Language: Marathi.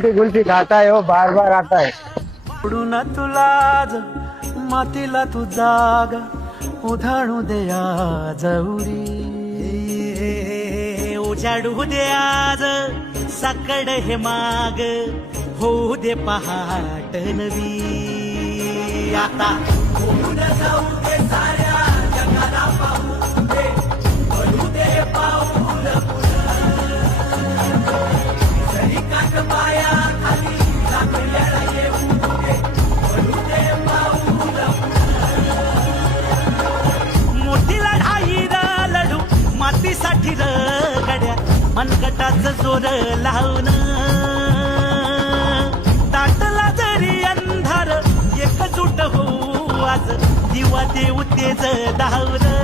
की कुल्फी खाता है वो बार बार आता है. उडून तुलाज मातीला तू जाग उधाणू दे आज उरी उजाडू दे आज साकड हे माग होऊ दे पहाट नवी आता होऊन जाऊ दे साऱ्या जगाला पाहू दे पडू दे पाऊल जरी काट पाया खाली लागल्याला येऊ दे पडू दे पाऊल मोठी लढाई लढू मातीसाठी गड्या मनगटाचं जोर लावून दाटला जरी अंधार एकजूट होऊ आज दिवा देऊ तेज धावलं